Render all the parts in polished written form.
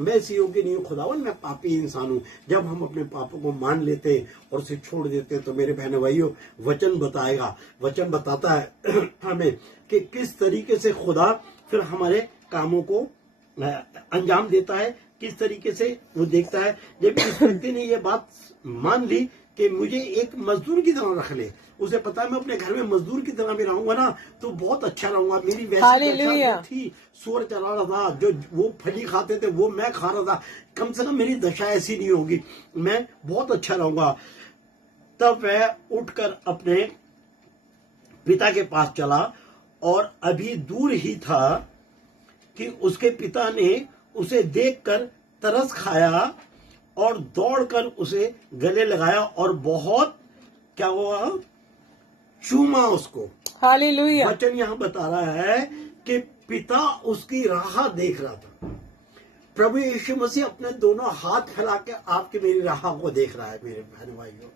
मैं इस योग्य नहीं हूँ खुदावन, मैं पापी इंसान हूँ। जब हम अपने पापों को मान लेते और उसे छोड़ देते तो मेरे बहन भाइयों, वचन बताता है हमें कि किस तरीके से खुदा फिर हमारे कामों को अंजाम देता है, किस तरीके से वो देखता है। जब इस व्यक्ति ने ये बात मान ली कि मुझे एक मजदूर की तरह रख ले, उसे पता है मैं अपने घर में मजदूर की तरह भी रहूंगा ना तो बहुत अच्छा रहूंगा। मेरी वैसी दशा जो थी, सूअर चला रहा था, जो वो फली खाते थे वो मैं खा रहा था, कम से कम मेरी दशा ऐसी नहीं होगी, मैं बहुत अच्छा रहूंगा। तब वह उठकर अपने पिता के पास चला और अभी दूर ही था कि उसके पिता ने उसे देखकर तरस खाया और दौड़कर उसे गले लगाया और बहुत क्या हुआ, चूमा उसको। हालेलुया। वचन यहाँ बता रहा है कि पिता उसकी राह देख रहा था। प्रभु यीशु मसीह अपने दोनों हाथ फैला के आपकी मेरी राह को देख रहा है मेरे बहन भाइयों,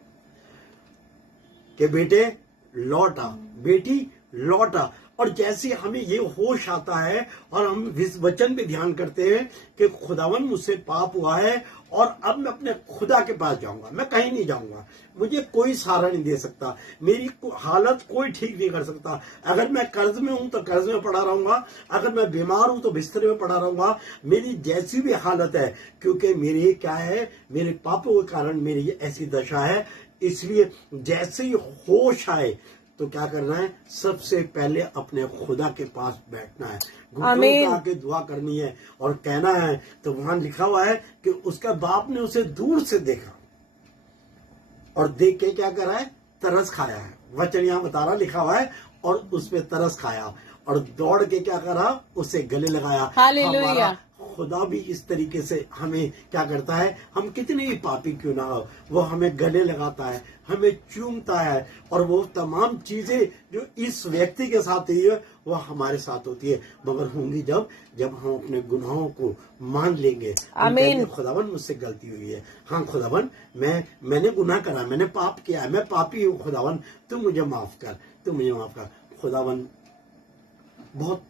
कि बेटे लौट आ, बेटी लौट आ। और जैसे हमें ये होश आता है और हम इस वचन पे ध्यान करते हैं कि खुदावन मुझसे पाप हुआ है और अब मैं अपने खुदा के पास जाऊंगा, मैं कहीं नहीं जाऊंगा, मुझे कोई सहारा नहीं दे सकता, मेरी हालत कोई ठीक नहीं कर सकता। अगर मैं कर्ज में हूं तो कर्ज में पड़ा रहूंगा, अगर मैं बीमार हूं तो बिस्तर में पड़ा रहूंगा, मेरी जैसी भी हालत है, क्योंकि मेरी क्या है, मेरे पापों के कारण मेरी ऐसी दशा है। इसलिए जैसे ही होश आए तो क्या करना है, सबसे पहले अपने खुदा के पास बैठना है, घुटनों पे आके दुआ करनी है और कहना है। तो वहां लिखा हुआ है कि उसका बाप ने उसे दूर से देखा और देख के क्या करा है, तरस खाया है। वचन यहाँ बता रहा, लिखा हुआ है, और उस पे तरस खाया और दौड़ के क्या करा, उसे गले लगाया। हमारा खुदा भी इस तरीके से हमें क्या करता है, हम कितने ही पापी क्यों ना हो, वो हमें गले लगाता है, हमें चूमता है, और वो तमाम चीजें जो इस व्यक्ति के साथ हुई है वो हमारे साथ होती है, मगर होंगी जब हम अपने गुनाहों को मान लेंगे। आमीन। खुदावन मुझसे गलती हुई है, हाँ खुदावन मैंने गुनाह करा, मैंने पाप किया है, मैं पापी हूँ, खुदावन तू मुझे माफ कर। खुदावन बहुत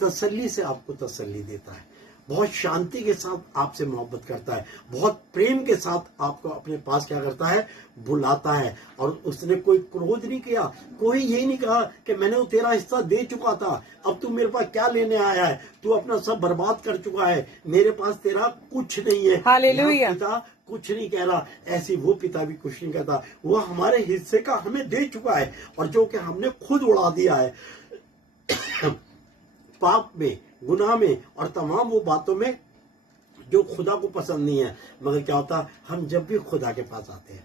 तसल्ली से आपको तसल्ली देता है, बहुत शांति के साथ आपसे मोहब्बत करता है, बहुत प्रेम के साथ आपको अपने पास क्या करता है, बुलाता है। और उसने कोई क्रोध नहीं किया, कोई ये नहीं कहा कि मैंने तेरा हिस्सा दे चुका था, अब तू मेरे पास क्या लेने आया है, तू अपना सब बर्बाद कर चुका है, मेरे पास तेरा कुछ नहीं है। हालेलुया। पिता कुछ नहीं कह रहा, ऐसी वो पिता भी कुछ नहीं कहता, वो हमारे हिस्से का हमें दे चुका है, और जो कि हमने खुद उड़ा दिया है पाप में, गुनाह में और तमाम वो बातों में जो खुदा को पसंद नहीं है। मगर क्या होता, हम जब भी खुदा के पास आते हैं,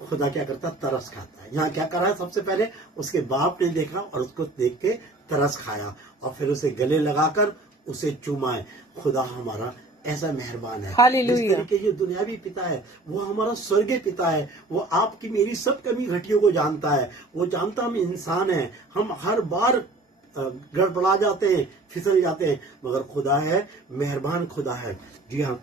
खुदा क्या करता, तरस खाता है। यहाँ क्या करा है, सबसे पहले उसके बाप ने देखा और उसको देख के तरस खाया और फिर उसे गले लगाकर उसे चूमा है। खुदा हमारा ऐसा मेहरबान है। जिस तरीके जो दुनियावी पिता है वो हमारा स्वर्गीय पिता है, वो आपकी मेरी सब कमी घटियों को जानता है, वो जानता हम इंसान है, हम हर बार गड़बड़ा जाते हैं, फिसल जाते हैं, मगर खुदा है, मेहरबान खुदा है। जी हाँ,